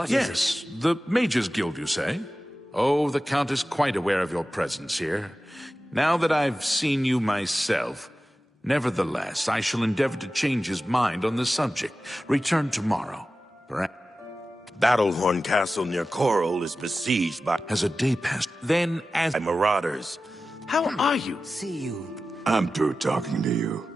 What is Yes, the Mages Guild, you say? Oh, the Count is quite aware of your presence here. Now that I've seen you myself, nevertheless, I shall endeavor to change his mind on the subject. Return tomorrow. Perhaps. Battlehorn Castle near Coral is besieged by Has a day passed? Then, as marauders. How are you? See you. I'm through talking to you.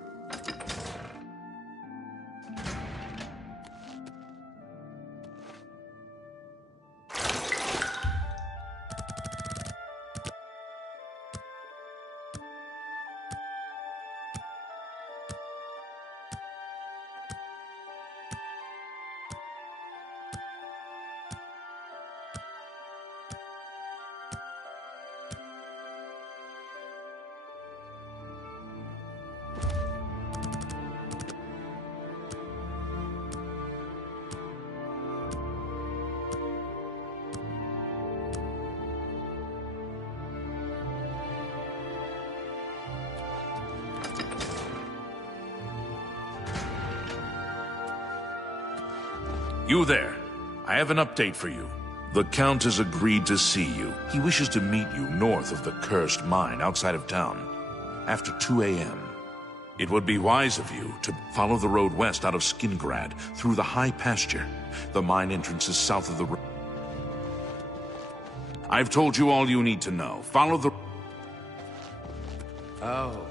You there. I have an update for you. The Count has agreed to see you. He wishes to meet you north of the cursed mine outside of town, after 2 a.m. It would be wise of you to follow the road west out of Skingrad, through the high pasture. The mine entrance is south of the road. I've told you all you need to know. Follow the... Oh.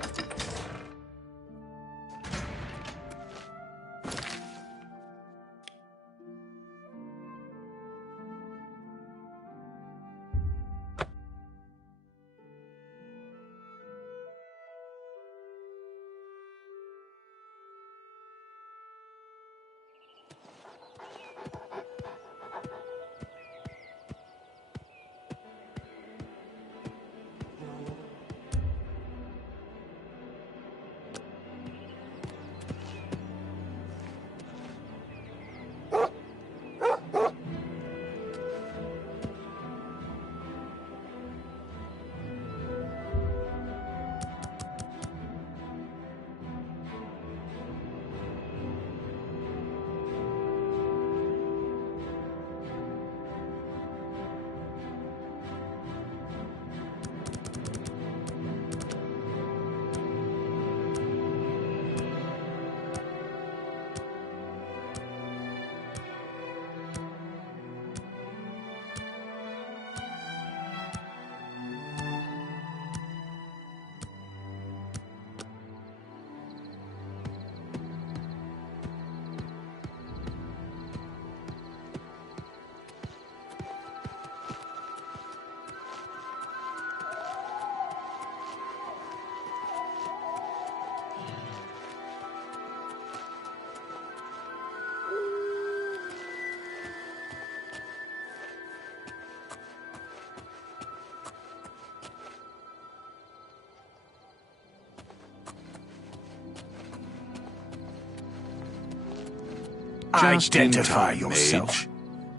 Just in Identify time, yourself. Mage.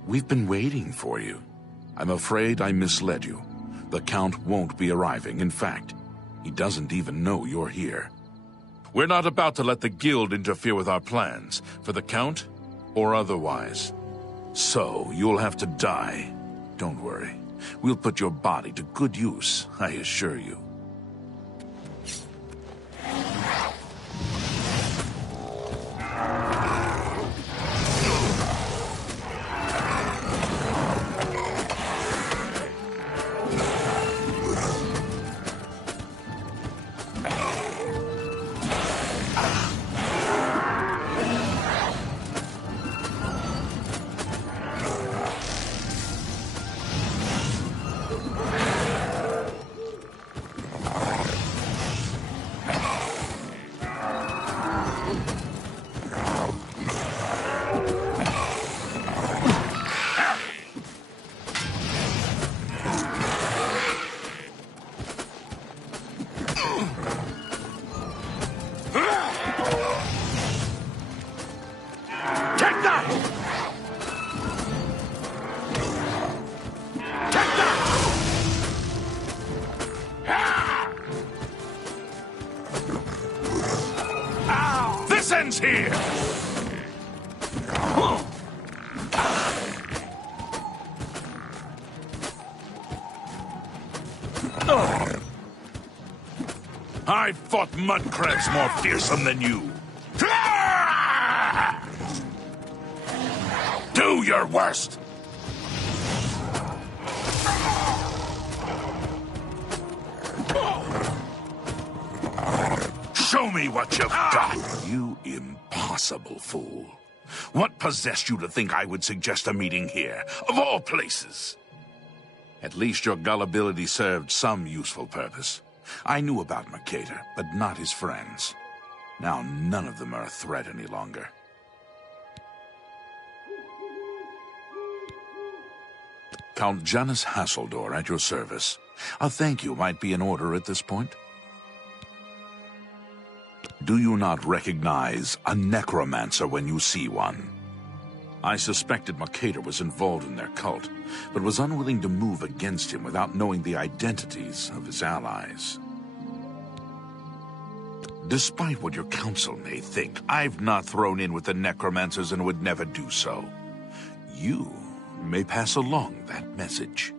We've been waiting for you. I'm afraid I misled you. The Count won't be arriving. In fact, he doesn't even know you're here. We're not about to let the Guild interfere with our plans, for the Count or otherwise. So, you'll have to die. Don't worry. We'll put your body to good use, I assure you. Ends here! I've fought mud crabs more fearsome than you. Do your worst! Show me what you've got! You impossible fool. What possessed you to think I would suggest a meeting here, of all places? At least your gullibility served some useful purpose. I knew about Mercator, but not his friends. Now none of them are a threat any longer. Count Janus Hasseldor at your service. A thank you might be in order at this point. Do you not recognize a necromancer when you see one? I suspected Mercator was involved in their cult, but was unwilling to move against him without knowing the identities of his allies. Despite what your council may think, I've not thrown in with the necromancers and would never do so. You may pass along that message.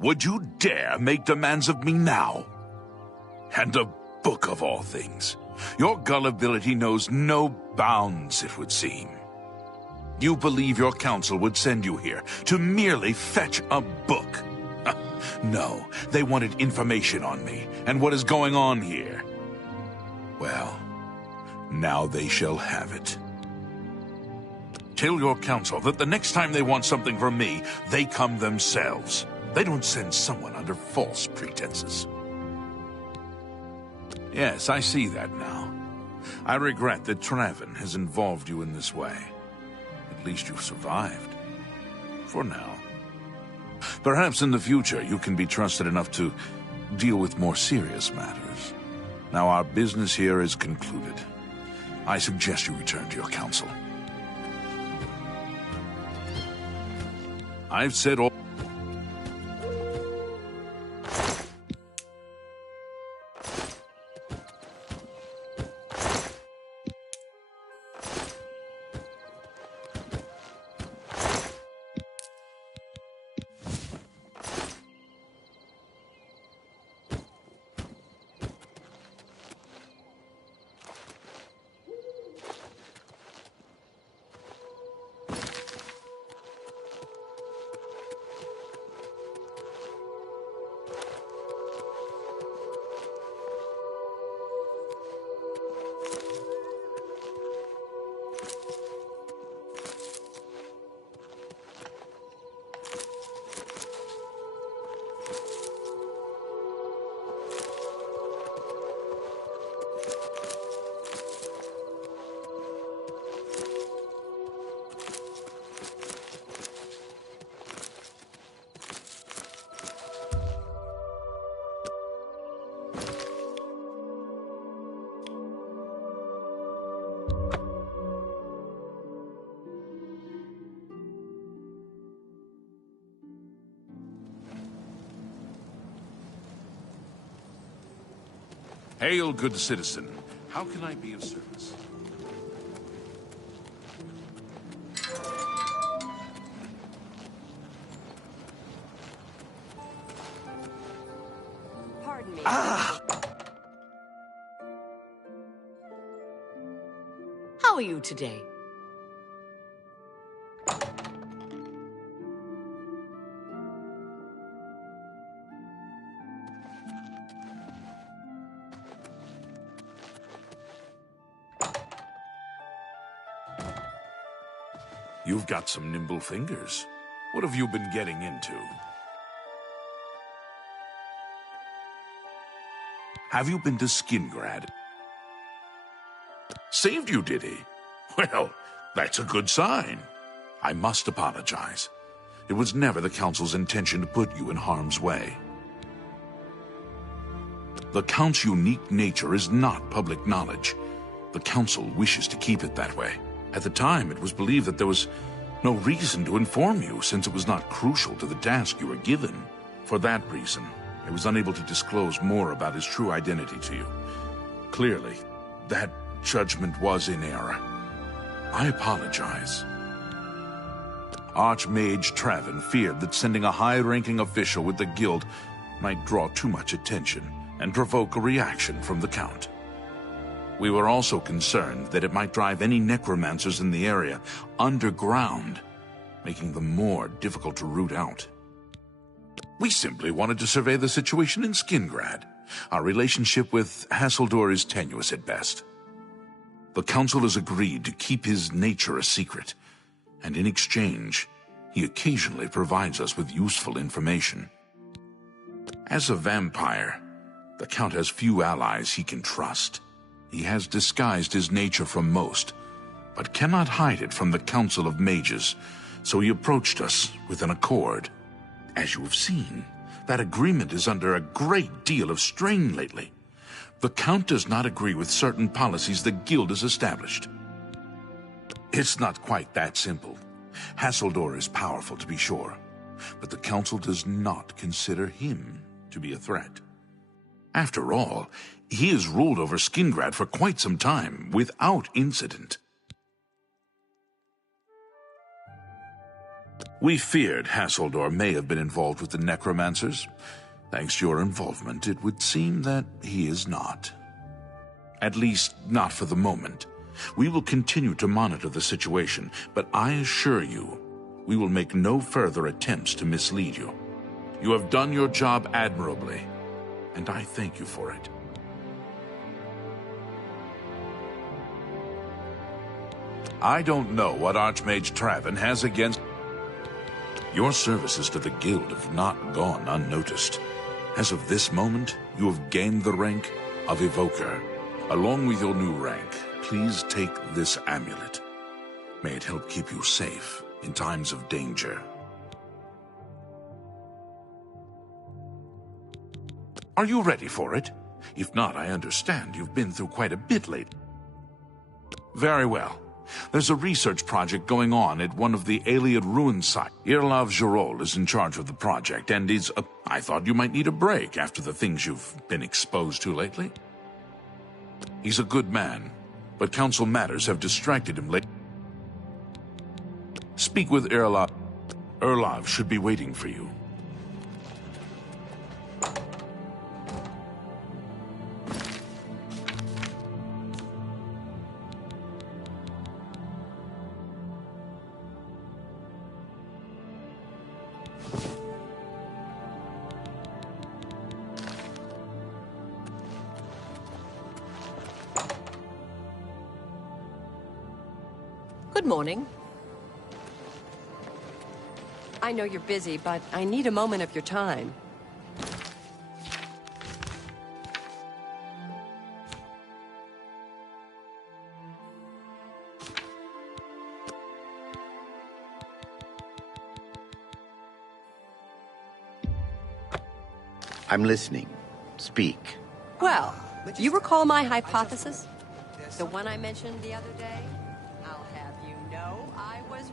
Would you dare make demands of me now? And a book of all things. Your gullibility knows no bounds, it would seem. You believe your council would send you here to merely fetch a book. No, they wanted information on me and what is going on here. Well, now they shall have it. Tell your council that the next time they want something from me, they come themselves. They don't send someone under false pretenses. Yes, I see that now. I regret that Traven has involved you in this way. At least you've survived. For now. Perhaps in the future you can be trusted enough to deal with more serious matters. Now our business here is concluded. I suggest you return to your council. I've said all... Hail, good citizen. How can I be of service? Pardon me. How are you today? You've got some nimble fingers. What have you been getting into? Have you been to Skingrad? Saved you, did he? Well, that's a good sign. I must apologize. It was never the Council's intention to put you in harm's way. The Count's unique nature is not public knowledge. The Council wishes to keep it that way. At the time, it was believed that there was no reason to inform you, since it was not crucial to the task you were given. For that reason, I was unable to disclose more about his true identity to you. Clearly, that judgment was in error. I apologize. Archmage Travin feared that sending a high-ranking official with the guild might draw too much attention and provoke a reaction from the Count. We were also concerned that it might drive any necromancers in the area underground, making them more difficult to root out. We simply wanted to survey the situation in Skingrad. Our relationship with Hasseldor is tenuous at best. The Council has agreed to keep his nature a secret, and in exchange, he occasionally provides us with useful information. As a vampire, the Count has few allies he can trust. He has disguised his nature from most, but cannot hide it from the Council of Mages, so he approached us with an accord. As you have seen, that agreement is under a great deal of strain lately. The Count does not agree with certain policies the Guild has established. It's not quite that simple. Hasseldor is powerful, to be sure, but the Council does not consider him to be a threat. After all, he has ruled over Skingrad for quite some time, without incident. We feared Hasseldor may have been involved with the necromancers. Thanks to your involvement, it would seem that he is not. At least, not for the moment. We will continue to monitor the situation, but I assure you, we will make no further attempts to mislead you. You have done your job admirably, and I thank you for it. I don't know what Archmage Travin has against... Your services to the Guild have not gone unnoticed. As of this moment, you have gained the rank of Evoker. Along with your new rank, please take this amulet. May it help keep you safe in times of danger. Are you ready for it? If not, I understand you've been through quite a bit lately. Very well. There's a research project going on at one of the Aliad ruin sites. Irlav Girol is in charge of the project and is... I thought you might need a break after the things you've been exposed to lately. He's a good man, but council matters have distracted him lately. Speak with Irlav. Irlav should be waiting for you. Good morning. I know you're busy, but I need a moment of your time. I'm listening. Speak. Well, you recall my hypothesis? The one I mentioned the other day? I'll have you know I was...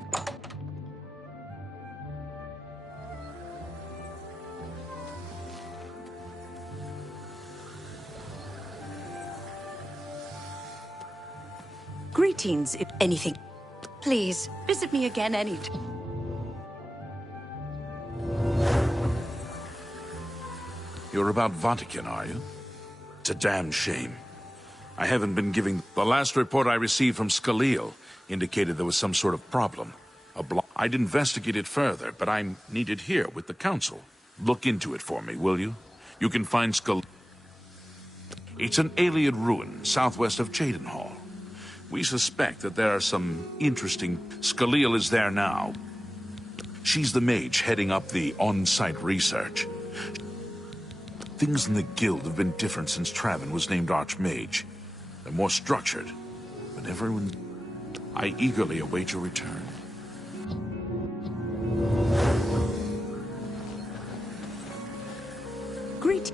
Greetings, if anything. Please, visit me again anytime. You're about Vatican, are you? It's a damn shame. I haven't been giving... The last report I received from Scalil indicated there was some sort of problem. I'd investigate it further, but I'm needed here with the council. Look into it for me, will you? You can find Scalil... It's an Aliad ruin southwest of Cheydinhall. We suspect that there are some interesting... Scalil is there now. She's the mage heading up the on-site research. Things in the guild have been different since Travin was named Archmage. They're more structured, but everyone... I eagerly await your return. Greet.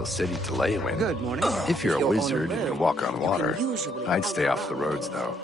ideal city to lay in. Good morning. If you're a wizard and you walk on water, usually I'd stay off the roads, though.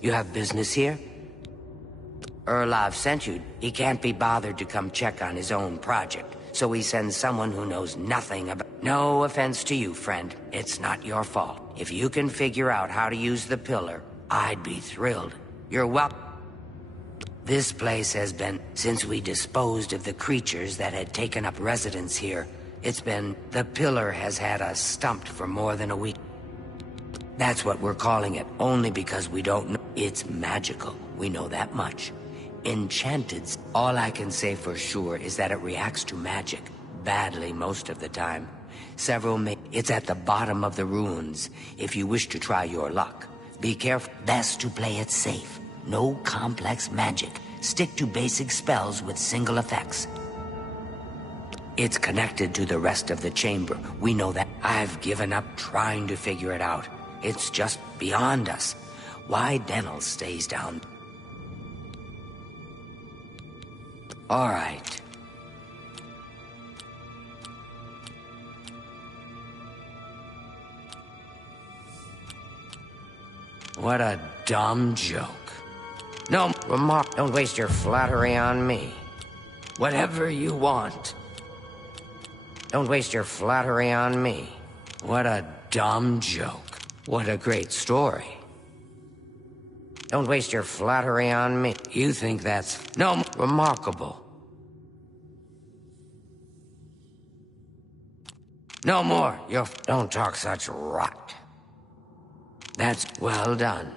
You have business here? Erlov sent you. He can't be bothered to come check on his own project, so he sends someone who knows nothing about... No offense to you, friend. It's not your fault. If you can figure out how to use the pillar, I'd be thrilled. You're welcome. This place has been... Since we disposed of the creatures that had taken up residence here, it's been... The pillar has had us stumped for more than a week. That's what we're calling it, only because we don't know. It's magical. We know that much. Enchanted. All I can say for sure is that it reacts to magic. Badly most of the time. It's at the bottom of the ruins, if you wish to try your luck. Be careful. Best to play it safe. No complex magic. Stick to basic spells with single effects. It's connected to the rest of the chamber. We know that. I've given up trying to figure it out. It's just beyond us. Why Denel stays down. All right. What a dumb joke. No, remark. Don't waste your flattery on me. Whatever you want. Don't waste your flattery on me. What a dumb joke. What a great story. Don't waste your flattery on me. You think that's... No, remarkable. No more. Don't talk such rot. That's well done.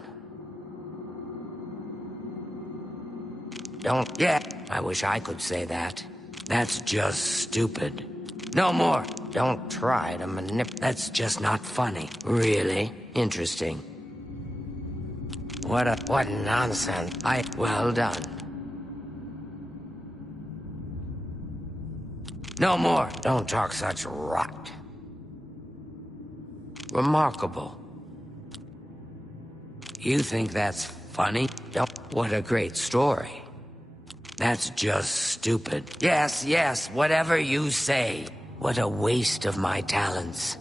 Don't... Yeah, I wish I could say that. That's just stupid. No more. Don't try to That's just not funny. Really? Interesting. What nonsense. Well done. No more. Don't talk such rot. Remarkable. You think that's funny? What a great story. That's just stupid. Yes, whatever you say. What a waste of my talents.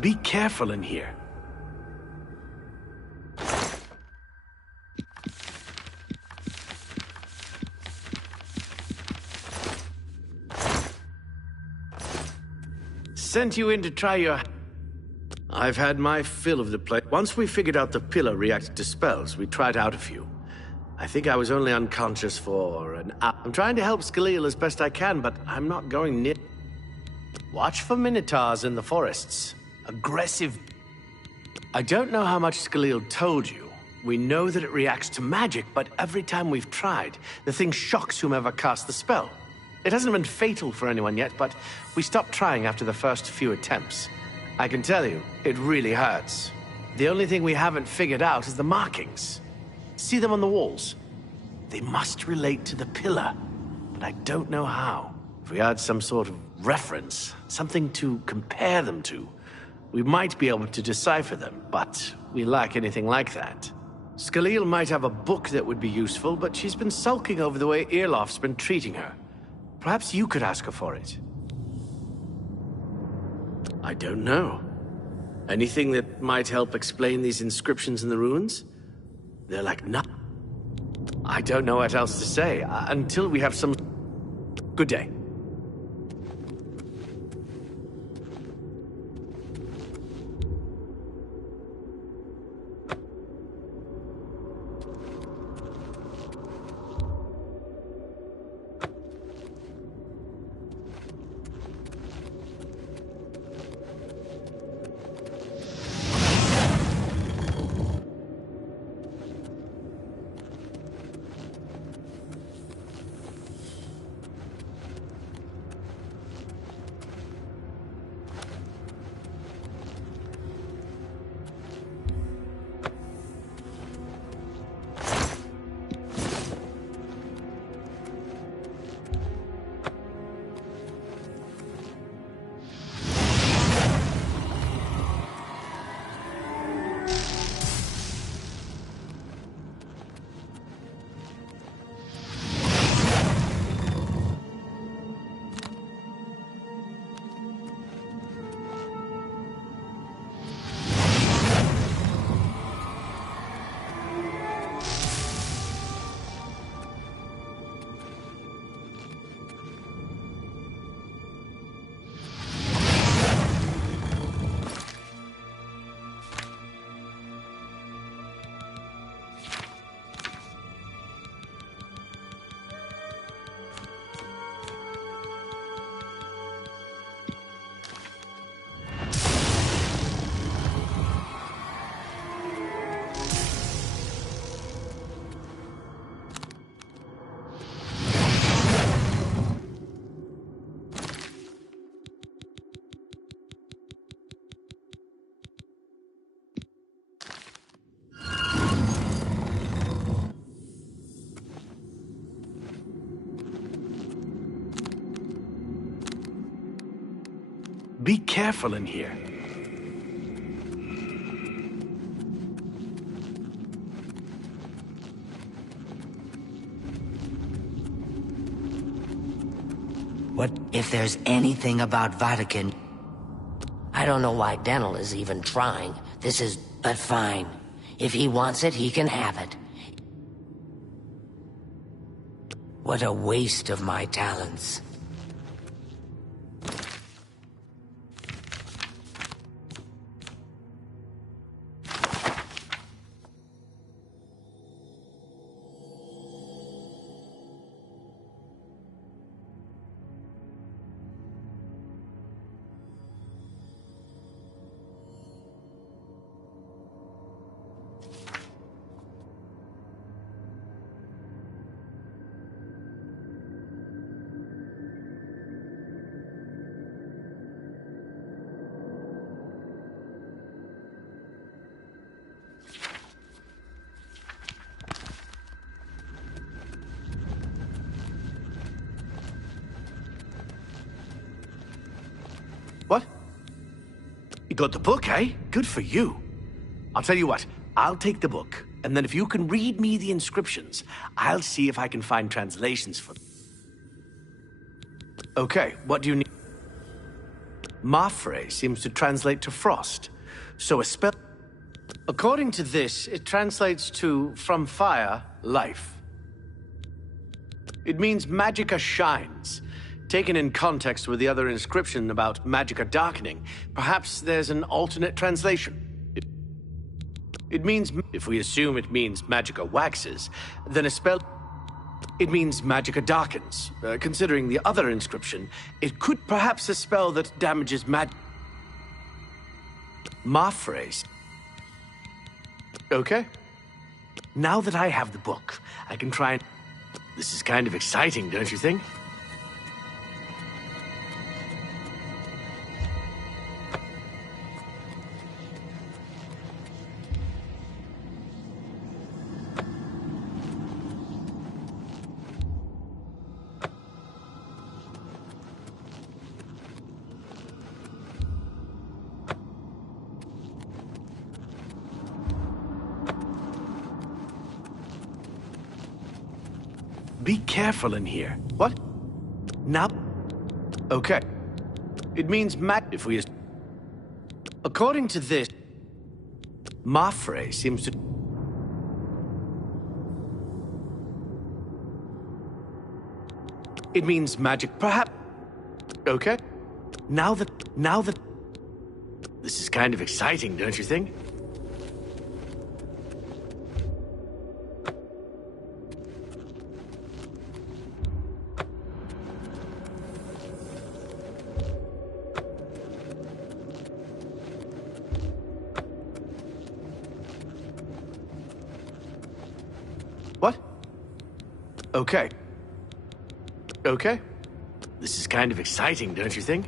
Be careful in here. Sent you in to try your... I've had my fill of the place. Once we figured out the pillar reacted to spells, we tried out a few. I think I was only unconscious for an hour. I'm trying to help Scaleel as best I can, but I'm not going near... Watch for minotaurs in the forests. Aggressive... I don't know how much Scaleel told you. We know that it reacts to magic, but every time we've tried, the thing shocks whomever cast the spell. It hasn't been fatal for anyone yet, but we stopped trying after the first few attempts. I can tell you, it really hurts. The only thing we haven't figured out is the markings. See them on the walls? They must relate to the pillar, but I don't know how. If we had some sort of reference, something to compare them to, we might be able to decipher them, but we lack anything like that. Scaleel might have a book that would be useful, but she's been sulking over the way Earloff's been treating her. Perhaps you could ask her for it. I don't know. Anything that might help explain these inscriptions in the ruins? They're like nothing. I don't know what else to say, until we have some... Good day. Be careful in here. What if there's anything about Vatican? I don't know why Dental is even trying. But fine. If he wants it, he can have it. What a waste of my talents. What? You got the book, eh? Good for you. I'll tell you what, I'll take the book, and then if you can read me the inscriptions, I'll see if I can find translations for them. Okay, what do you need? Mafre seems to translate to frost. So a spell... According to this, it translates to from fire, life. It means Magicka shines. Taken in context with the other inscription about Magicka darkening, perhaps there's an alternate translation. It means, if we assume it means Magicka waxes, then a spell... It means Magicka darkens. Considering the other inscription, it could perhaps a spell that damages Mafre. Okay. Now that I have the book, I can try and... This is kind of exciting, don't you think? Be careful in here. What? Now? Okay. It means if we... According to this, Mafre seems to... It means magic, perhaps... Okay. Now that... This is kind of exciting, don't you think? What? Okay. Okay. This is kind of exciting, don't you think?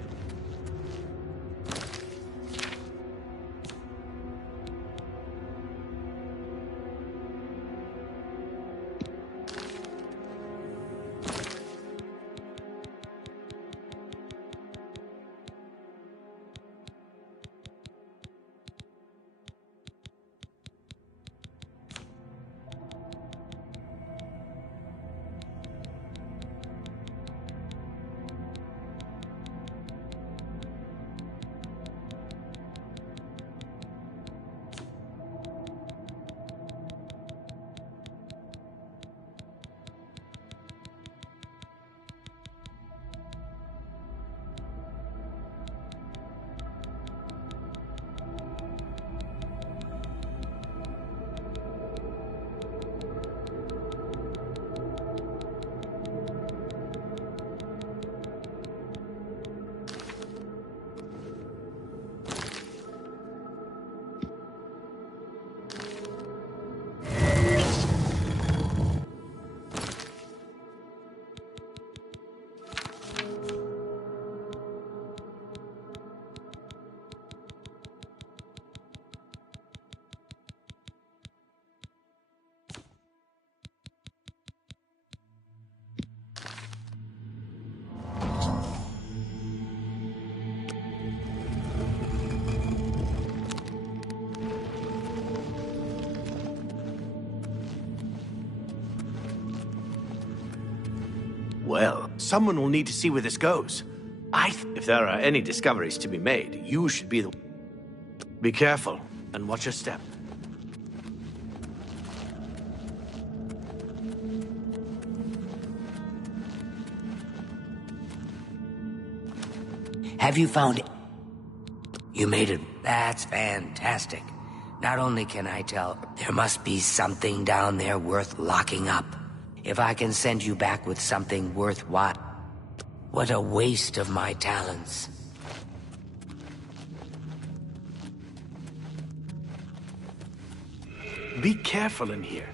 Well, someone will need to see where this goes. If there are any discoveries to be made, you should be the... Be careful, and watch your step. Have you found it? You made it. That's fantastic. Not only can I tell, there must be something down there worth locking up. If I can send you back with something worthwhile. What a waste of my talents. Be careful in here.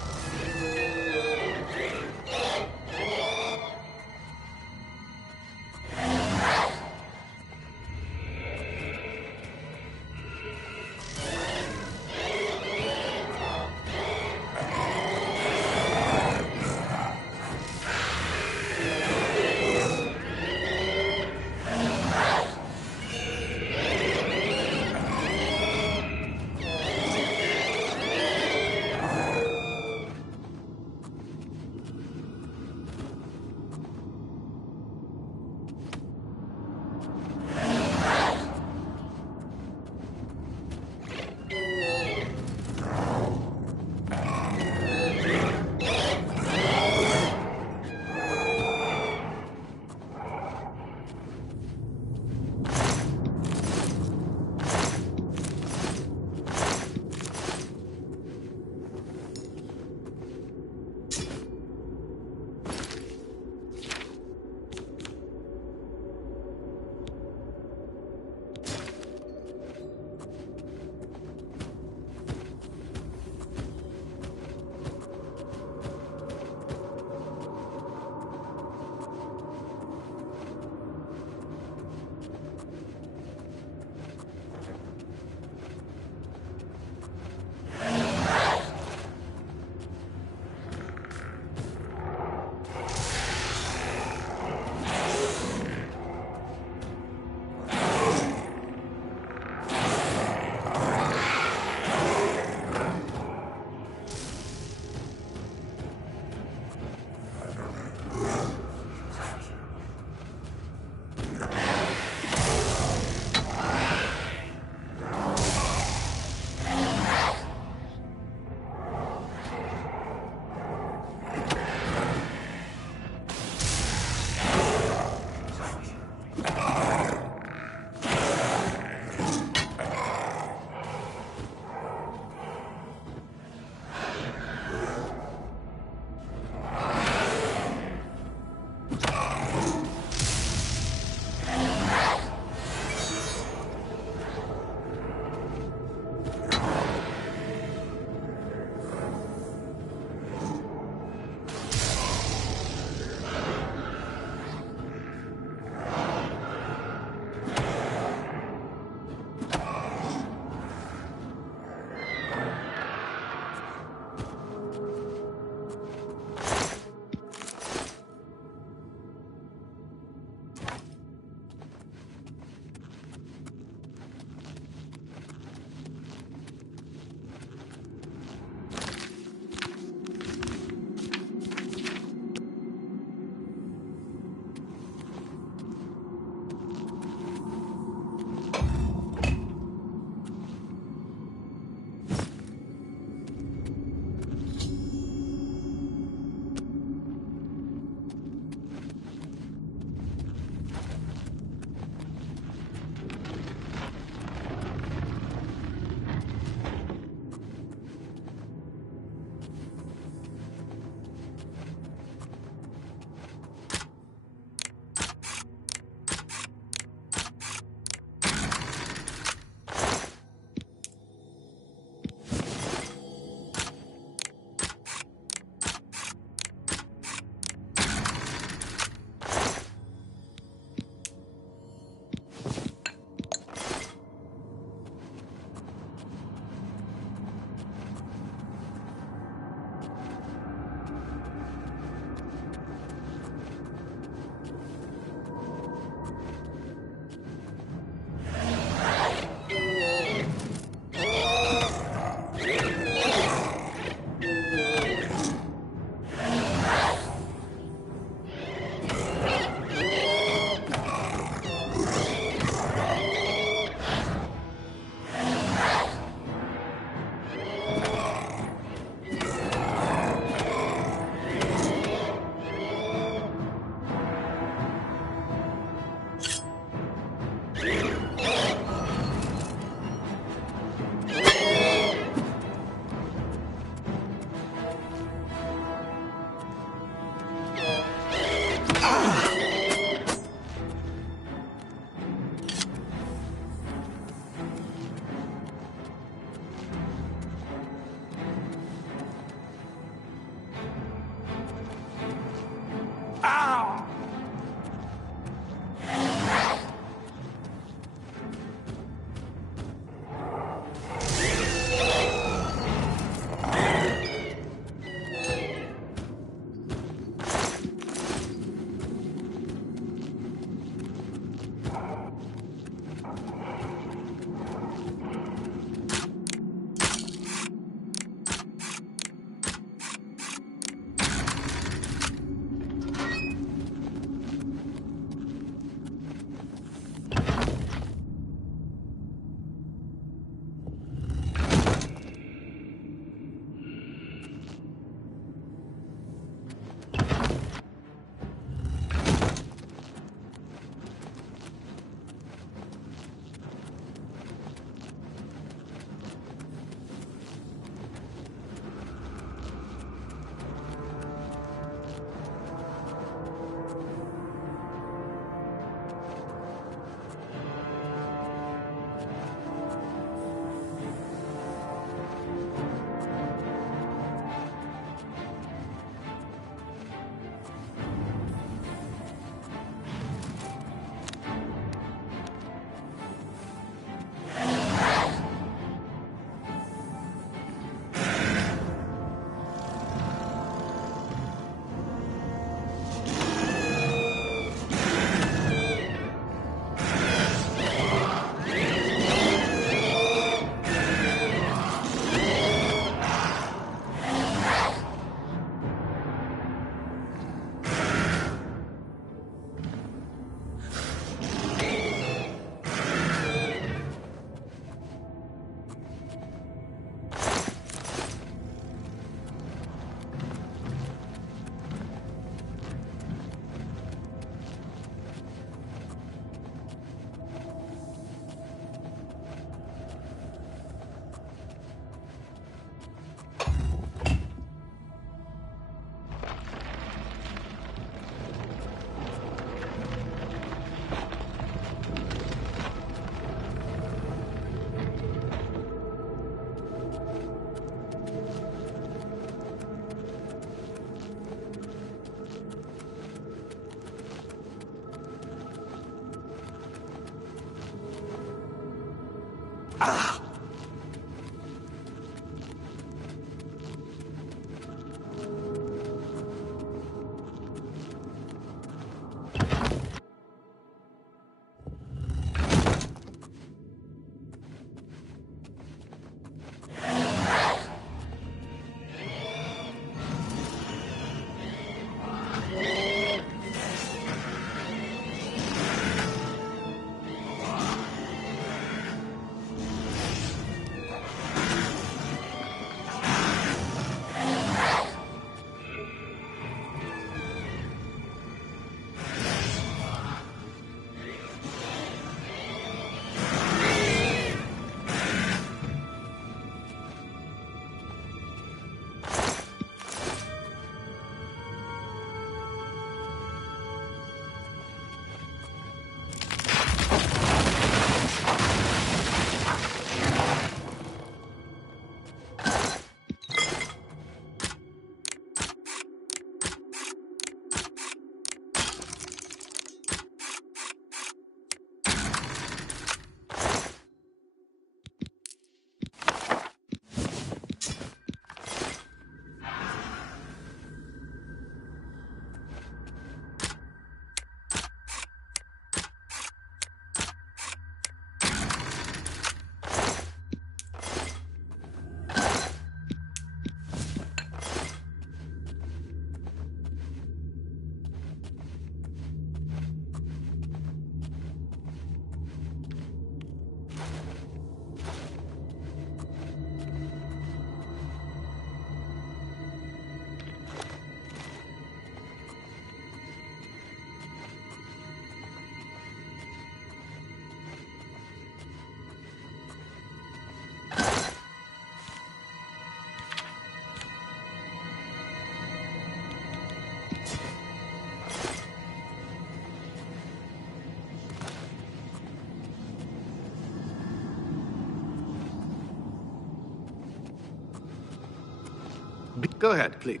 Go ahead, please.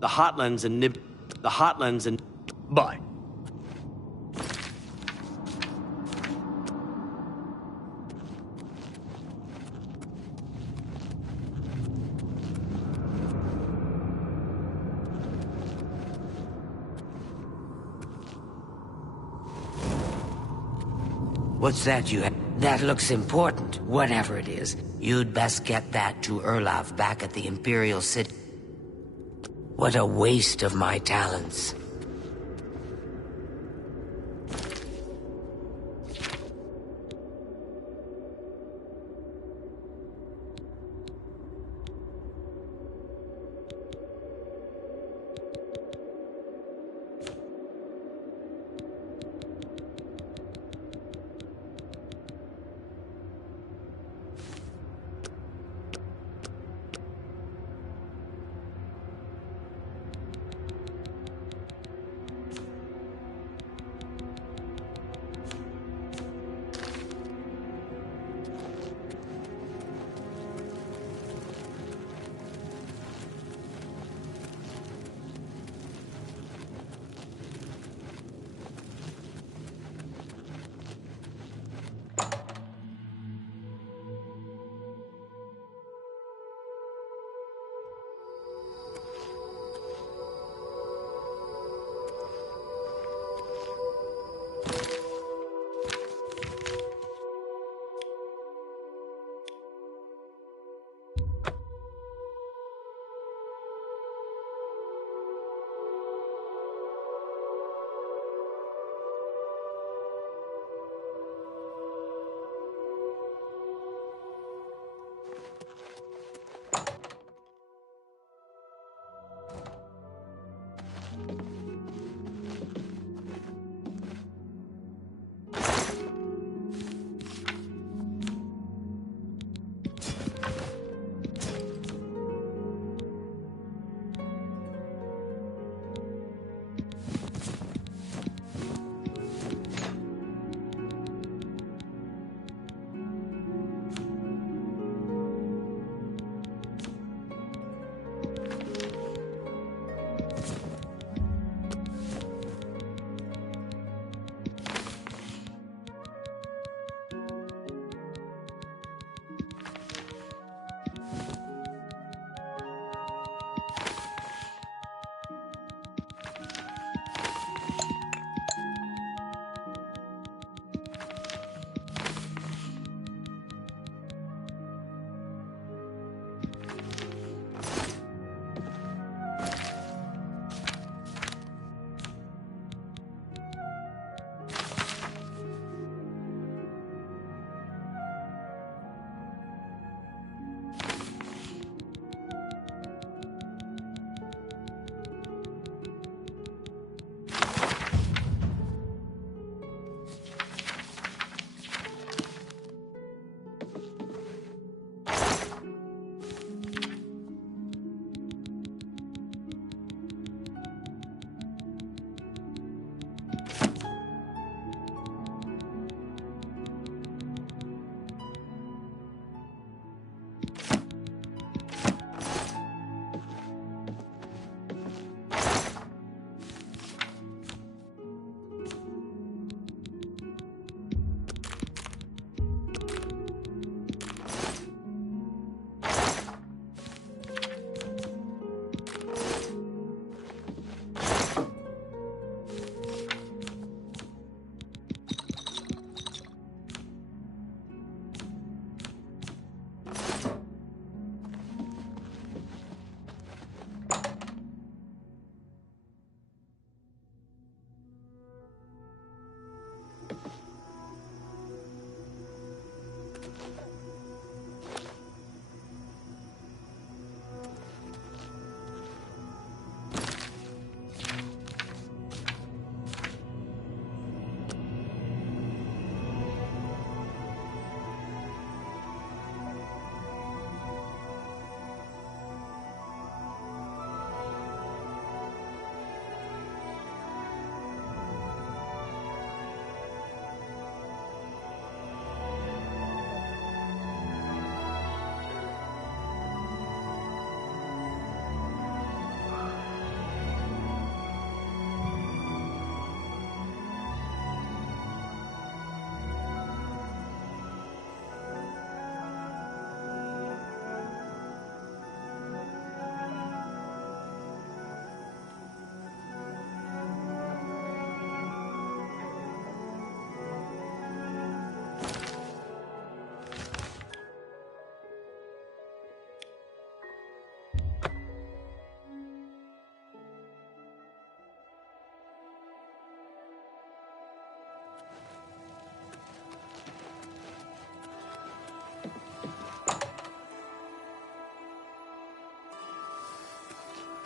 The Heartlands and Nib... The Heartlands and... Bye. What's that you have? That looks important, whatever it is. You'd best get that to Erlov back at the Imperial City. What a waste of my talents.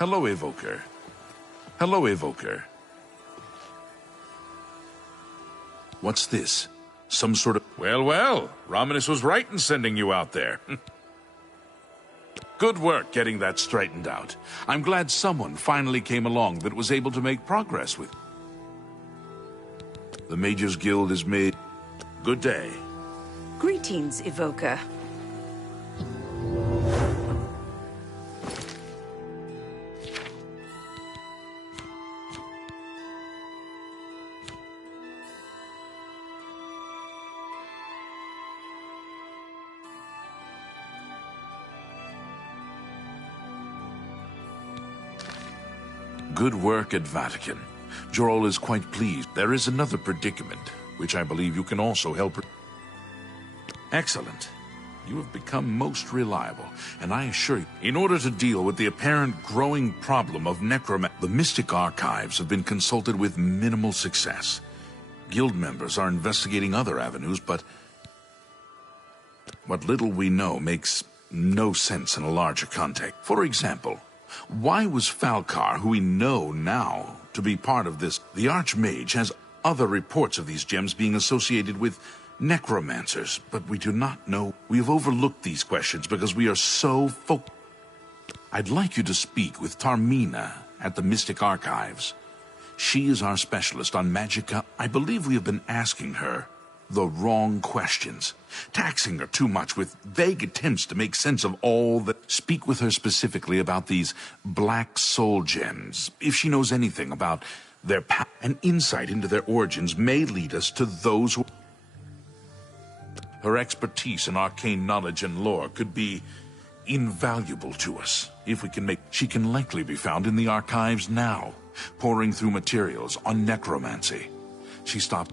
Hello, Evoker. Hello, Evoker. What's this? Some sort of... Well, Romanus was right in sending you out there. Good work getting that straightened out. I'm glad someone finally came along that was able to make progress with... The Mages Guild is made... Good day. Greetings, Evoker. Good work at Vatican. Jorol is quite pleased. There is another predicament, which I believe you can also help. Excellent. You have become most reliable, and I assure you, in order to deal with the apparent growing problem of necromancy, the Mystic Archives have been consulted with minimal success. Guild members are investigating other avenues, but what little we know makes no sense in a larger context. For example, why was Falcar, who we know now to be part of this? The Archmage has other reports of these gems being associated with necromancers, but we do not know. We have overlooked these questions because we are so focused. I'd like you to speak with Tarmina at the Mystic Archives. She is our specialist on magicka. I believe we have been asking her the wrong questions, taxing her too much with vague attempts to make sense of all that. Speak with her specifically about these black soul gems. If she knows anything about their power, an insight into their origins may lead us to those who... Her expertise in arcane knowledge and lore could be invaluable to us. If we can make... She can likely be found in the archives now, poring through materials on necromancy. She stopped...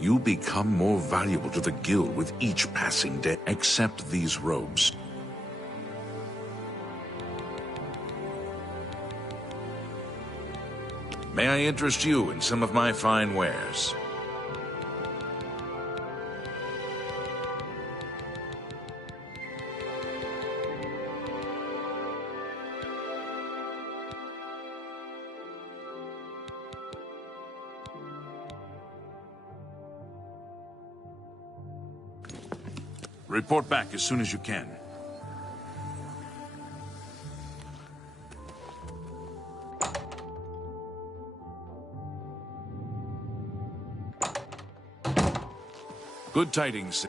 You become more valuable to the guild with each passing day. Accept these robes. May I interest you in some of my fine wares? Report back as soon as you can. Good tidings.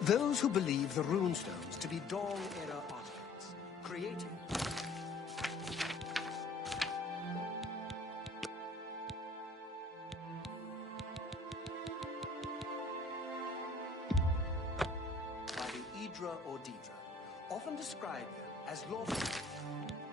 Those who believe the runestones to be Dawn-era artifacts, created... by the Idra or Deidra, often describe them as lawful...